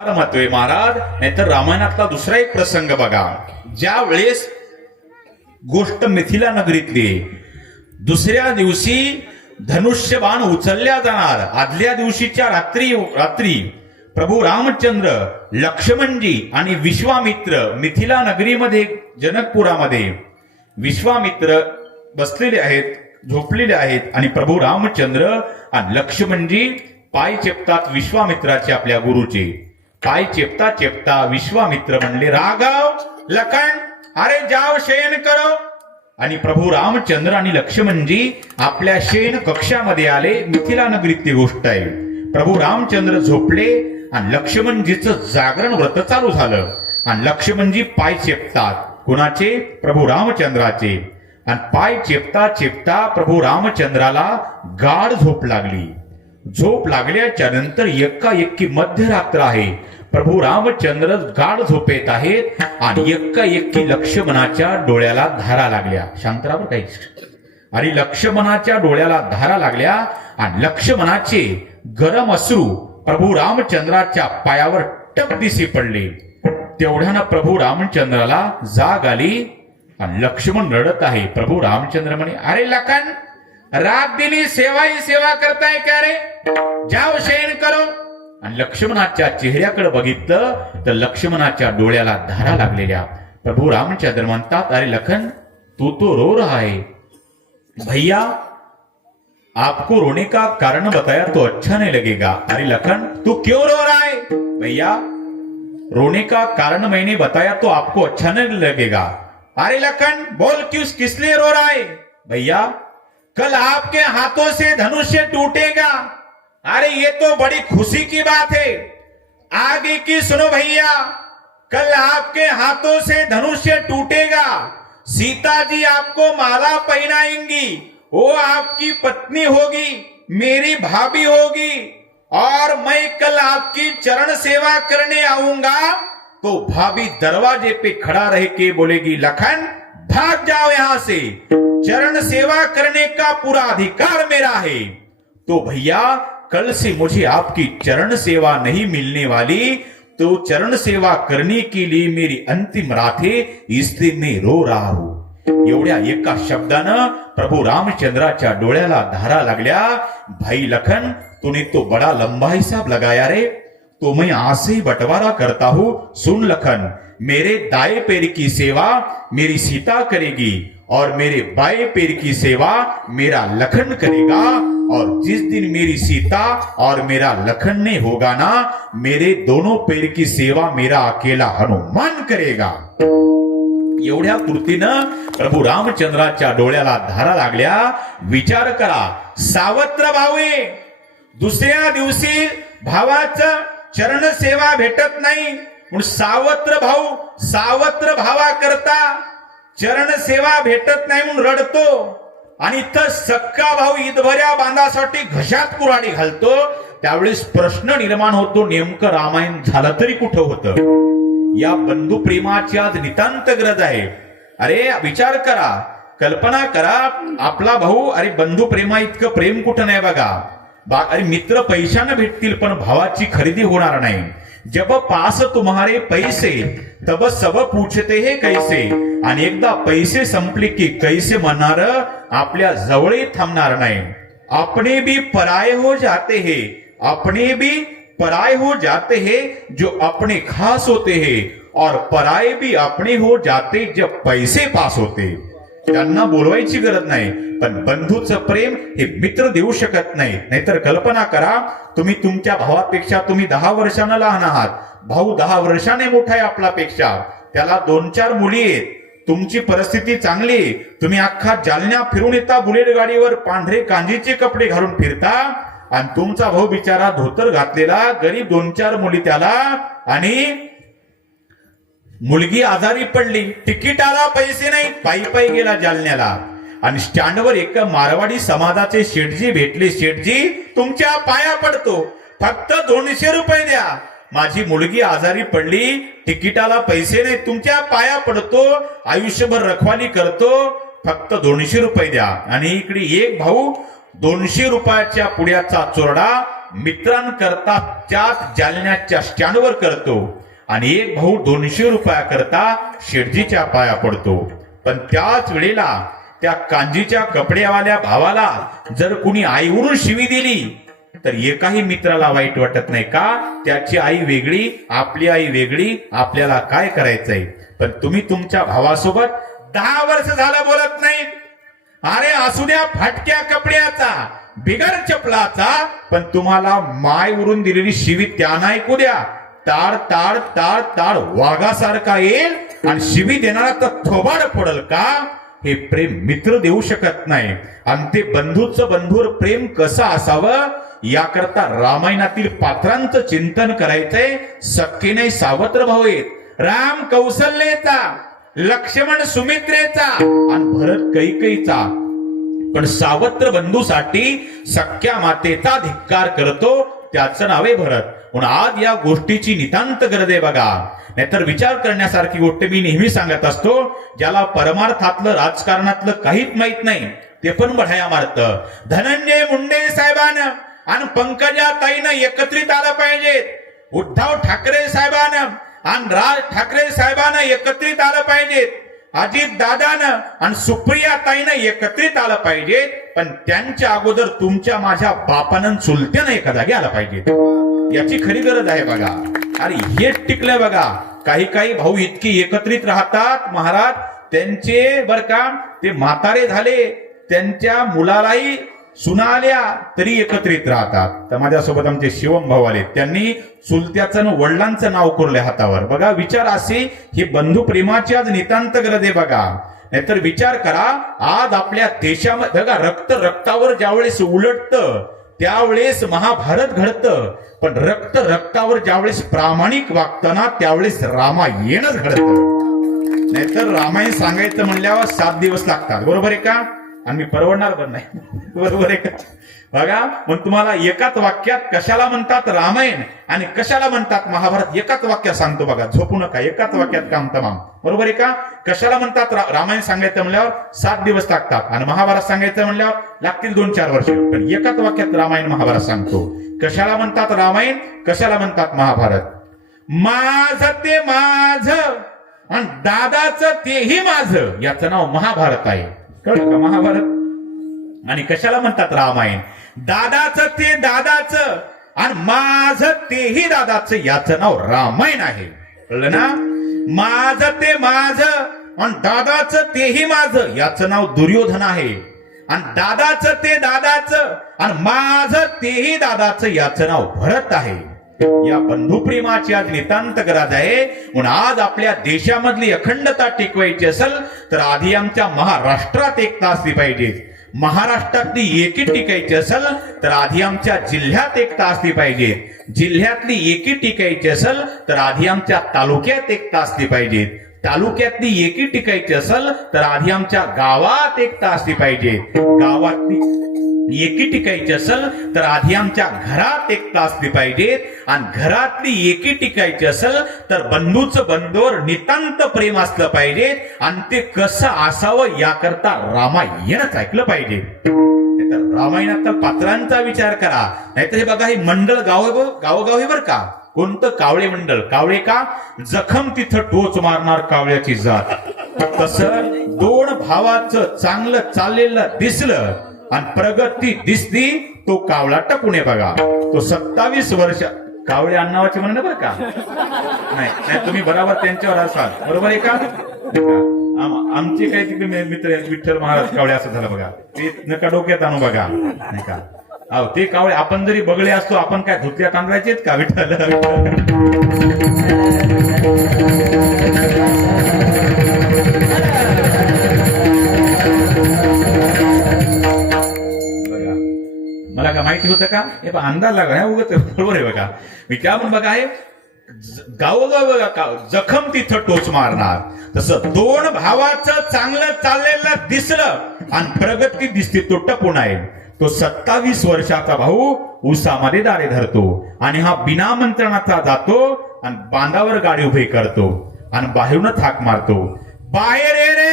महत्व आहे महाराज. नाहीतर रामायणातला दुसरा एक प्रसंग बघा. ज्या वेळेस गोष्ट मिथिला नगरीतली, दुसऱ्या दिवशी धनुष्यबाण उचलल्या जाणार. आदल्या दिवशीच्या रात्री प्रभू रामचंद्र, लक्ष्मणजी आणि विश्वामित्र मिथिला नगरीमध्ये, जनकपुरामध्ये विश्वामित्र बसलेले आहेत, झोपलेले आहेत. आणि प्रभू रामचंद्र आणि लक्ष्मणजी पाय चेपतात विश्वामित्राचे, आपल्या गुरुचे पाय चेपता चेपता विश्वामित्र म्हणले, राघव, लखन, अरे जाओ शयन करो. आणि प्रभू रामचंद्र आणि लक्ष्मणजी आपल्या शयन कक्षामध्ये आले. मिथिला नगरीतली गोष्ट आहे. प्रभू रामचंद्र झोपले आणि लक्ष्मणजीचं जागरण व्रत चालू झालं. आणि लक्ष्मणजी पाय चेपतात. कुणाचे? प्रभू रामचंद्राचे. आणि पाय चेपता चेपता प्रभू रामचंद्राला गाढ झोप लागली. झोप लागल्याच्या नंतर एकाएकी मध्यरात्र आहे. प्रभू रामचंद्र गाढ झोपेत आहेत आणि एकाएकी लक्ष्मणाच्या डोळ्याला धारा लागल्या. शांतरावर काही. आणि लक्ष्मणाच्या डोळ्याला धारा लागल्या आणि लक्ष्मणाचे गरम अश्रू प्रभू रामचंद्राच्या पायावर टप दिसी पडले. तेवढ्यानं प्रभू रामचंद्राला जाग आली आणि लक्ष्मण रडत आहे. प्रभू रामचंद्र म्हणे, अरे लखन, रात दिनी सेवा ही सेवा करताय क्या रे? जाओ शयन करो. आणि लक्ष्मणाच्या चेहऱ्याकडे बघितलं तर लक्ष्मणाच्या डोळ्याला धारा लागलेल्या. प्रभू रामचंद्र म्हणतात, अरे लखन, तू तो रो रहा है. भैया, आपको रोने का कारण बताया तो अच्छा नहीं लगेगा. अरे लखन, तू क्यों रो रहा है? भैया, रोने का कारण मैंने बताया तो आपको अच्छा नहीं लगेगा. अरे लखन, बोल किस लिए रो रहा है? भैया, कल आपके हाथों से धनुष्य टूटेगा. अरे ये तो बड़ी खुशी की बात है. आगे की सुनो भैया, कल आपके हाथों से धनुष्य टूटेगा. सीता जी आपको माला पहनाएंगी. वो आपकी पत्नी होगी, मेरी भाभी होगी. और मैं कल आपकी चरण सेवा करने आऊंगा तो भाभी दरवाजे पे खड़ा रह के बोलेगी, लखन, भाग जाओ यहां से. चरण सेवा करने का पूरा अधिकार मेरा है. तो भैया, कल से मुझे आपकी चरण सेवा नहीं मिलने वाली. तो चरण सेवा करने के लिए मेरी अंतिम रात है, इसलिए मैं रो रहा हूं. एवढ्या एका शब्दानं प्रभू रामचंद्राच्या डोळ्याला धारा लागल्या. भाई लखन, तूने तो बड़ा लंबा हिसाब लगाया रे. तो मैं आज से ही बंटवारा करता हूं. सुन लखन, मेरे दाएं पैर की सेवा मेरी सीता करेगी और मेरे बाएं पैर की सेवा मेरा लखन करेगा. और जिस दिन मेरी सीता और मेरा लखन ने होगा ना, मेरे दोनों पैर की सेवा मेरा अकेला हनुमान करेगा. एवढ्या कृतीनं प्रभू रामचंद्राच्या डोळ्याला धारा लागल्या. विचार करा, सावत्र भावे, दुसऱ्या दिवशी भावाचं चरण सेवा भेटत नाही म्हणून सावत्र भावा करता चरण सेवा भेटत नाही म्हणून रडतो. आणि इथं सक्का भाऊ ईदभऱ्या बांधासाठी घशात कुऱ्हाडी घालतो. त्यावेळेस प्रश्न निर्माण होतो, नेमकं रामायण झालं तरी कुठं होतं? या बंधू प्रेमाची आज नितांत गरज आहे. अरे विचार करा, कल्पना करा, आपला भाऊ, अरे बंधू प्रेमा इतकं प्रेम कुठं नाही बघा. अरे मित्र पैशानं भेटतील पण भावाची खरेदी होणार नाही. जब पास तुम्हारे पैसे तब सब पूछते हे कैसे. आणि एकदा पैसे संपले की कैसे म्हणणार आपल्या जवळ थांबणार नाही. अपने भी पराये हो जाते हैं, अपने भी पराये हो जाते हैं जो अपने खास होते हैं, और पराये भी अपने हो जाते जब पैसे पास होते. त्यांना बोलवायची गरज नाही, पण बंधूचं प्रेम हे मित्र देऊ शकत नाही. नाहीतर कल्पना करा, तुम्ही तुमच्या भावापेक्षा तुम्ही 10 वर्षांना लहान आहात. भाऊ 10 वर्षाने मोठा आहे आपल्यापेक्षा. त्याला 2-4 मुली आहेत. तुमची परिस्थिती चांगली, तुम्ही अख्खा जालन्या फिरून येता बुलेट गाडीवर, पांढरे कांजीचे कपडे घालून फिरता. आणि तुमचा भाऊ बिचारा धोतर घातलेला, गरीब, 2-4 मुली त्याला. आणि मुलगी आजारी पडली, तिकीटाला पैसे नाही, पायी गेला जालन्याला. आणि स्टँडवर एक मारवाडी समाजाचे शेठजी भेटले. शेठजी, तुमच्या पाया पडतो, फक्त 200 रुपये द्या. माझी मुलगी आजारी पडली, तिकीटाला पैसे नाही, तुमच्या पाया पडतो, आयुष्यभर रखवाली करतो, फक्त 200 रुपये द्या. आणि इकडे एक भाऊ 200 रुपयाच्या पुड्याचा चोरडा मित्रांकरता त्याच जालन्याच्या स्टँडवर करतो आणि एक भाऊ 200 रुपयाकरता शेठजीच्या पाया पडतो. पण त्याच वेळेला त्या कांजीच्या कपड्यावाल्या भावाला जर कुणी आईवरून शिवी दिली तर एकाही मित्राला वाईट वाटत नाही का? त्याची आई वेगळी, आपली आई वेगळी, आपल्याला काय करायचंय? पण तुम्ही तुमच्या भावासोबत 10 वर्ष झालं बोलत नाही. अरे असू द्या फाटक्या कपड्याचा, बिगर चपलाचा, पण तुम्हाला मायवरून दिलेली शिवी त्यांना ऐकू द्या. ताड ताड ताड ताड वाघासारखा येईल आणि शिवी देणारा तर थोबाड पडल का? हे प्रेम मित्र देऊ शकत नाही. आणि ते बंधूचं बंधूवर प्रेम कसं असावं याकरता रामायणातील पात्रांचं चिंतन करायचंय. सख्खे नाही सावत्र भाऊ आहेत. राम कौशल्याचा, लक्ष्मण सुमित्रेचा आणि भरत कैकेयीचा. पण सावत्र बंधूसाठी सख्या मातेचा धिक्कार करतो, त्याचं नाव आहे भरत. म्हणून आज या गोष्टीची नितांत गरज आहे बघा. नाहीतर विचार करण्यासारखी गोष्ट मी नेहमी सांगत असतो. ज्याला परमार्थातलं राजकारणातलं काहीच माहित नाही ते पण बढाया मारत. धनंजय मुंडे साहेबांना आणि पंकजा ताईनं एकत्रित आलं पाहिजे. उद्धव ठाकरे साहेबांना आणि राज ठाकरे साहेबांना एकत्रित आलं पाहिजे. अजित दादानं आणि सुप्रिया ताईनं एकत्रित आलं पाहिजे. पण त्यांच्या अगोदर तुमच्या माझ्या बापानं चुलत्यानं एका जागी आलं पाहिजे. याची खरी गरज आहे बघा. अरे हेच टिकलंय बघा. काही काही भाऊ इतके एकत्रित राहतात महाराज, त्यांचे बर का ते म्हातारे झाले, त्यांच्या मुलालाही सुना आल्या तरी एकत्रित राहतात. तर माझ्यासोबत आमचे शिवम भाऊ आले, त्यांनी चुलत्याचं वडिलांचं नाव कोरले हातावर. बघा विचार असे, हे बंधू प्रेमाची आज नितांत गरज आहे बघा. नाहीतर विचार करा, आज आपल्या देशामध्ये बघा रक्त रक्तावर ज्यावेळेस उलटतं त्यावेळेस महाभारत घडतं. पण रक्त रक्तावर ज्यावेळेस प्रामाणिक वागताना त्यावेळेस रामायणच घडतं. नाहीतर रामायण सांगायचं म्हणल्यावर 7 दिवस लागतात. बरोबर आहे का? आणि मी परवडणार पण नाही. बरोबर आहे का? बघा मग तुम्हाला एकाच वाक्यात कशाला म्हणतात रामायण आणि कशाला म्हणतात महाभारत एकाच वाक्यात सांगतो बघा. झोपू नका, एकाच वाक्यात काम तमाम. बरोबर आहे का? कशाला म्हणतात रामायण सांगायचं म्हणल्यावर 7 दिवस लागतात आणि महाभारत सांगायचं म्हणल्यावर लागतील 2-4 वर्ष. पण एकाच वाक्यात रामायण महाभारत सांगतो. कशाला म्हणतात रामायण, कशाला म्हणतात महाभारत? माझ ते माझ आणि दादाचं तेही माझं, याचं नाव महाभारत आहे. कळलं का? महाभारत. आणि कशाला म्हणतात रामायण? दादाचं ते दादाचं आणि माझं तेही दादाचं, याचं नाव रामायण आहे. कळलं ना? माझं ते माझं आणि दादाचं तेही माझं, याचं नाव दुर्योधन आहे. आणि दादाचं ते दादाचं आणि माझं तेही दादाचं, याचं नाव भरत आहे. या बंधुप्रेमाची आज नितांत गरज आहे. म्हणून आज आपल्या देशामधली अखंडता टिकवायची असेल तर आधी आमच्या महाराष्ट्रात एकता असली पाहिजे. महाराष्ट्रातली एकी टिकायची असेल तर आधी आमच्या जिल्ह्यात एकता असली पाहिजे. जिल्ह्यातली एकी टिकायची असेल तर आधी आमच्या तालुक्यात एकता असली पाहिजे. तालुक्यातली एकी टिकायची असेल तर आधी आमच्या गावात एकता असली पाहिजे. गावातली एकी टिकायची असेल तर आधी आमच्या घरात एकता असली पाहिजे. आणि घरातली एकी टिकायची असेल तर बंधूचं बंधूवर नितांत प्रेम असलं पाहिजे. आणि ते कसं असावं याकरता रामायणच ऐकलं पाहिजे. नाहीतर रामायणातल्या पात्रांचा विचार करा. नाहीतर हे बघा, हे मंडळ गावोगावी बर का. कोणतं? कावळे मंडळ. कावळे का? जखम तिथं टोच मारणार कावळ्याची जात. तसं 2 भावाचं चांगलं चाललेलं दिसलं आणि प्रगती दिसली, तो कावळा टपून बघा. तो 27 वर्ष कावळे अण्णावाचे म्हणणं बरं का? नाही तुम्ही बरोबर त्यांच्यावर असाल. बरोबर आहे का? आमचे काही तिकडे मित्र विठ्ठल महाराज कावळे असं झालं बघा. ते नका डोक्यात आणू बघा. नाही का? अहो ते कावळे आपण जरी बगळे असतो, आपण काय धुतल्यात आणरायचे का? विठ्ठल मला का माहिती होतं का? हे अंदाज लागला उगत. बरोबर आहे बघा. मी काय म्हणून बघा, आहे गावोगाव बघा जखम तिथं टोच मारणार. तसं 2 भावाचं चांगलं चाललेलं दिसलं आणि प्रगती दिसते, तो टपून आहे. तो 27 वर्षाचा भाऊ उसामध्ये दारे धरतो आणि हा बिनामंत्रणाचा जातो आणि बांधावर गाडी उभी करतो आणि बाहेरून थाक मारतो. बाहेर ये रे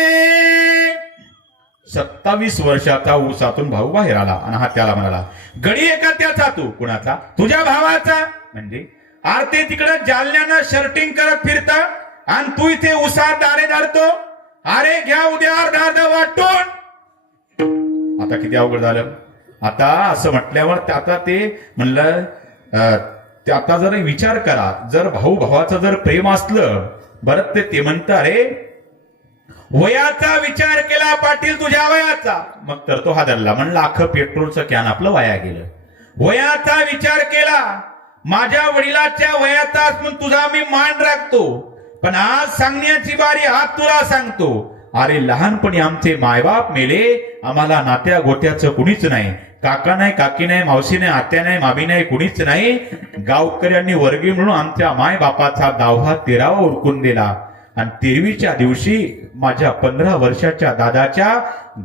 27 वर्षाचा ऊसातून भाऊ बाहेर आला आणि हा त्याला म्हणाला, गडी एका त्याचा तू कुणाचा? तुझ्या भावाचा. म्हणजे आरते तिकडे जालन्यानं शर्टिंग करत फिरता आणि तू इथे ऊसात दारे धाडतो. अरे घ्या उद्या अर्धा वाटून. आता किती अवघड झालं. आता असं म्हटल्यावर आता ते म्हणलं, ते आता जर विचार करा, जर भाऊ भावाचं जर प्रेम असलं बरं ते म्हणतं, अरे वयाचा विचार केला पाटील तुझ्या वयाचा. मग तर तो हादरला, म्हणलं अख्खं पेट्रोलचं कॅन आपलं वाया गेलं. वयाचा विचार केला, माझ्या वडिलाच्या वयाचा म्हणून तुझा मी मान राखतो, पण आज सांगण्याची बारी हात तुला सांगतो. अरे लहानपणी आमचे मायबाप मेले, आम्हाला नात्या गोत्याचं कुणीच नाही, काका नाही, काकी नाही, मावशी नाही, आत्या नाही, मामी नाही, कुणीच नाही. गावकऱ्यांनी वर्गी म्हणून आमच्या माय बापाचा 10वा 13वा उरकून दिला. आणि 13वीच्या दिवशी माझ्या 15 वर्षाच्या दादाच्या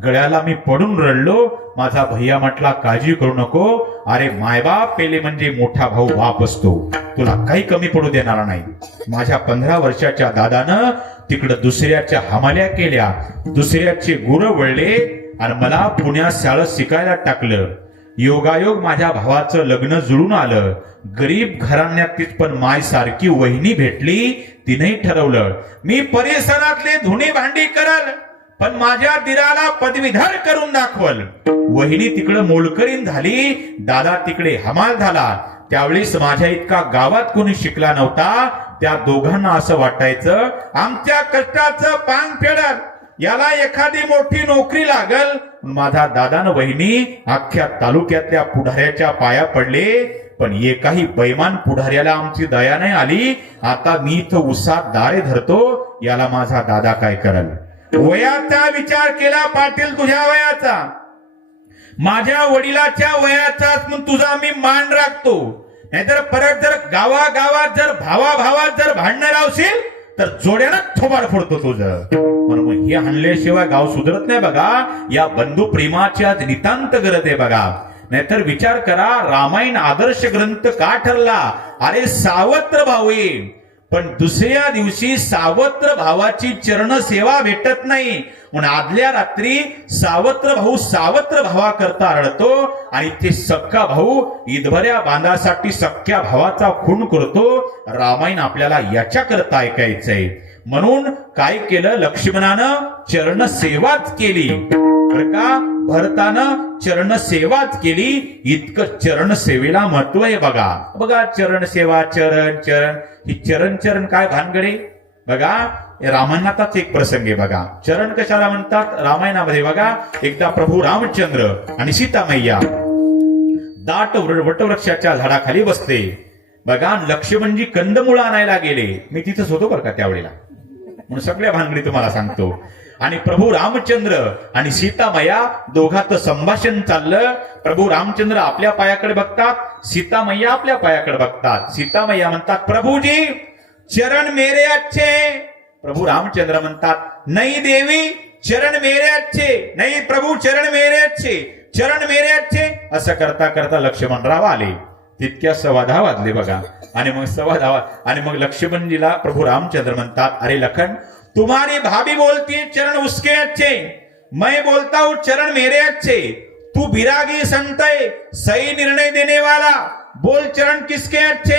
गळ्याला मी पडून रडलो. माझा भैया म्हटला, काळजी करू नको, अरे मायबाप पेले म्हणजे मोठा भाऊ बाप असतो, तुला काही कमी पडू देणार नाही. माझ्या 15 वर्षाच्या दादानं तिकडं दुसऱ्याच्या हमाल्या केल्या, दुसऱ्याचे गुरं वळले आणि मला पुण्यात शाळेत शिकायला टाकलं. योगायोग माझ्या भावाचं लग्न जुळून आलं. गरीब घराण्यात पण माय सारखी वहिनी भेटली. तिने ठरवलं मी परिसरातले धुणी भांडी करल, पण माझ्या दिराला पदवीधर करून दाखवल. वहिनी तिकडे मोलकरीण झाली, दादा तिकडे हमाल झाला. त्यावेळेस माझ्या इतका गावात कोणी शिकला नव्हता. त्या दोघांना असं वाटायचं आमच्या कष्टाचं पान फेडल, याला एखादी मोठी नोकरी लागल. माझा दादान वहिनी अख्ख्या तालुक्यातल्या पुढाऱ्याच्या पाया पडले, पण एकाही बैमान पुढाऱ्याला आमची दया नाही आली. आता मी इथं उसात दारे धरतो, याला माझा दादा काय करल. वयाचा विचार केला पाटील तुझ्या वयाचा, माझ्या वडिलाच्या वयाचा तुझा मी मान राखतो. नाहीतर परत जर गावागावात जर भावाभावात जर भांडणं लावशील तर जोड्यानं थोबाड फोडतो तुझं. म्हणून हे हाणल्याशिवाय गाव सुधरत नाही बघा. या बंधू प्रेमाची आज नितांत गरज आहे बघा. नाहीतर विचार करा, रामायण आदर्श ग्रंथ का ठरला? अरे सावत्र भाऊ आहे, पण दुसऱ्या दिवशी सावत्र भावाची चरण सेवा भेटत नाही. म्हणून आदल्या रात्री सावत्र भावा करता रडतो आणि ते सख्खा भाऊ ईदभऱ्या बांधासाठी सख्या भावाचा खून करतो. रामायण आपल्याला याच्या करता ऐकायचंय. म्हणून काय केलं, लक्ष्मणानं चरण सेवाच केली बरं का, भरतानं चरण सेवाच केली. इतकं चरण सेवेला महत्व आहे बघा. बघा चरण सेवा, चरण चरण, ही चरण चरण काय भानगडे बघा. रामायणाचाच एक प्रसंग आहे बघा. चरण कशाला म्हणतात रामायणामध्ये बघा. एकदा प्रभू रामचंद्र आणि सीता मैया दाट वटवृक्षाच्या झाडाखाली बसते बघा. लक्ष्मणजी कंदमुळं आणायला गेले. मी तिथंच होतो बरं का त्यावेळेला, म्हणून सगळ्या भानगडी तुम्हाला सांगतो. आणि प्रभू रामचंद्र आणि सीता मैया दोघांचं संभाषण चाललं. प्रभू रामचंद्र आपल्या पायाकडे बघतात, सीता मैया आपल्या पायाकडे बघतात. सीता मैया म्हणतात, प्रभूजी चरण मेरे अच्छे. प्रभू रामचंद्र म्हणतात, नहीं देवी चरण मेरे अच्छे, नहीं प्रभू चरण मेरे अच्छे, चरण मेरे अच्छे. असं करता करता लक्ष्मणराव आले. तितक्या 10:15 वाजले बघा. आणि मग 10:15 आणि मग लक्ष्मणजीला प्रभू रामचंद्र म्हणतात, अरे लखन तुम्हारी भाभी बोलती है चरण उसके अच्छे, मैं बोलता हूं चरण मेरे अच्छे. तू बिरागी संत है, सही निर्णय देने वाला, बोल चरण किसके अच्छे.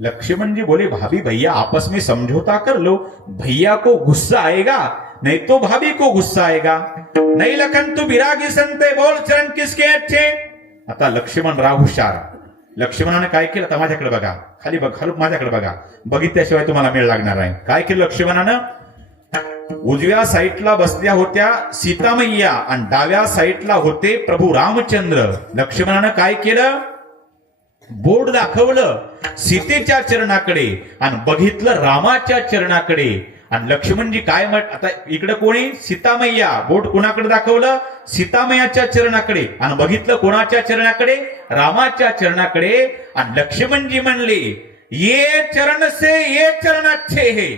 लक्ष्मण जी बोले, भाभी भैया आपस में समझौता कर लो, भैया को गुस्सा आएगा नहीं तो भाभी को गुस्सा आएगा. नहीं लखन तू बिरागी संत है, बोल चरण किसके अच्छे. आता लक्ष्मणराव हुशार. लक्ष्मणाने काय केलं तर माझ्याकडे बघा, खाली बघ, खाली माझ्याकडे बघा, बघितल्याशिवाय तुम्हाला मेळ लागणार नाही. काय केलं लक्ष्मणानं, उजव्या साईडला बसल्या होत्या सीता मैया आणि डाव्या साईडला होते प्रभू रामचंद्र. लक्ष्मणानं काय केलं, बोर्ड दाखवलं सीतेच्या चरणाकडे आणि बघितलं रामाच्या चरणाकडे. आणि लक्ष्मणजी काय आता इकडे कोणी, सीता मैया, बोट कोणाकडे दाखवलं, सीतामैयाच्या चरणाकडे आणि बघितलं कोणाच्या चरणाकडे, रामाच्या चरणाकडे. आणि लक्ष्मणजी म्हणले, ये चरण से ये चरण अच्छे है.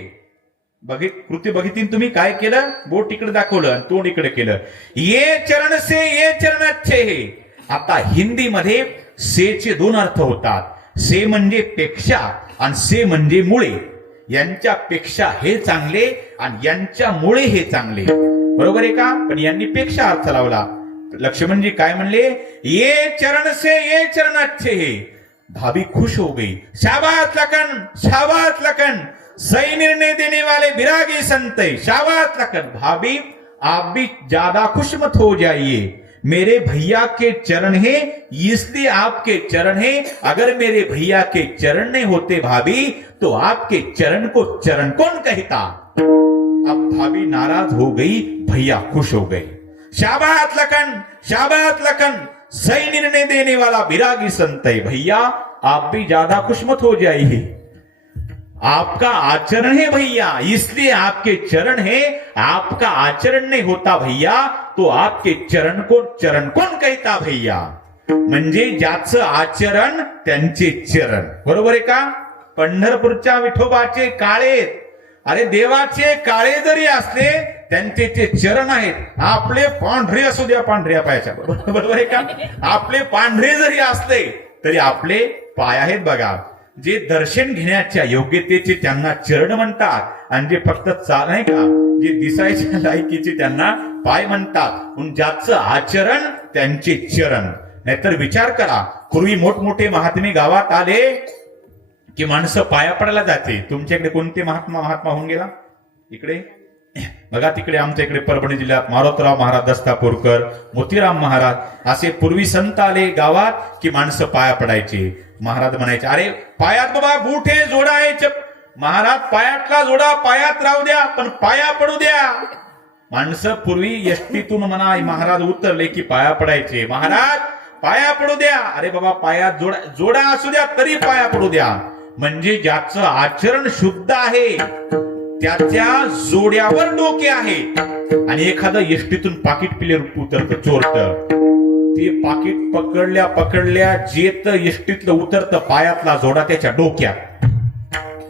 कृती बघितली तुम्ही, काय केलं, बोट इकडे दाखवलं आणि तोंड इकडे केलं. ये चरण से ये चरण अच्छे है. आता हिंदी मध्ये सेचे 2 अर्थ होतात. से म्हणजे पेक्षा आणि से म्हणजे मुळे. यांच्या पेक्षा हे चांगले आणि यांच्या मुळे हे चांगले. बरोबर आहे का? पण यांनी पेक्षा अर्थ लावला. लक्ष्मणजी काय म्हणले? ये चरण से ये चरण अच्छे है. भाभी खुश हो गई. शाबाश लखन, शाबाश लखन, सही निर्णय देने वाले विरागी संत है. शाबाश लखन. भाभी आप भी ज्यादा खुश मत हो जाइए. मेरे भैया के चरण है इसलिए आपके चरण है. अगर मेरे भैया के चरण नहीं होते भाभी तो आपके चरण को चरण कौन कहता? अब भाभी नाराज हो गई, भैया खुश हो गए. शाबाश लखन, शाबाश लखन, सही निर्णय देने वाला विरागी संत है. भैया आप भी ज्यादा खुश मत हो जाइए. आपका आचरण है भैया इसलिए आपके चरण है. आपका आचरण नहीं होता भैया तो आपके चरण को चरण कौन कहता भैया? म्हणजे ज्याचं आचरण त्यांचे चरण. बरोबर आहे का? पंढरपूरच्या विठोबाचे काळे, अरे देवाचे काळे जरी असले त्यांचे ते चरण आहेत. आपले पांढरे असू द्या पांढऱ्या पायाच्या. बरोबर आहे का? आपले पांढरे जरी असले तरी आपले पाय आहेत बघा. जे दर्शन घेण्याच्या योग्यतेचे त्यांना चरण म्हणतात आणि जे फक्त चाल नाही का जे दिसायच्या लायकीचे त्यांना पाय म्हणतात. म्हणून ज्याचं आचरण त्यांचे चरण. नाहीतर विचार करा, पूर्वी मोठमोठे महात्मे गावात आले की माणसं पाया पडायला जाते. तुमच्याकडे कोणते महात्मा होऊन गेला? इकडे बघा, तिकडे आमच्या इकडे परभणी जिल्ह्यात मारोतराव महाराज दस्तापूरकर, मोतीराम महाराज असे पूर्वी संत आले गावात की माणसं पाया पडायचे. महाराज म्हणायचे, अरे पायात बाबा बूट हे जोडा आहे. महाराज पायातला जोडा पायात राहू द्या पण पाया पडू द्या. माणसं पूर्वी एसटीतून म्हणा महाराज उतरले की पाया पडायचे. महाराज पाया पडू द्या. अरे बाबा पायात जोडा असू द्या तरी पाया पडू द्या. म्हणजे ज्याचं आचरण शुद्ध आहे त्याच्या जोड्यावर डोके आहे. आणि एखादं एसटीतून पाकिट पिले उतरतं चोरट, ते पाकिट पकडल्या जेत एसटीतलं उतरतं पायातला जोडा त्याच्या डोक्यात.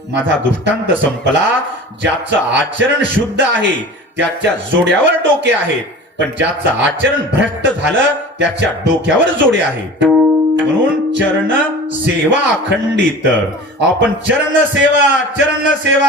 माझा दृष्टांत संपला. ज्याचं आचरण शुद्ध आहे त्याच्या जोड्यावर डोके आहेत. पण ज्याचं आचरण भ्रष्ट झालं त्याच्या डोक्यावर जोडे आहेत. म्हणून चरण सेवा अखंडित. आपण चरण सेवा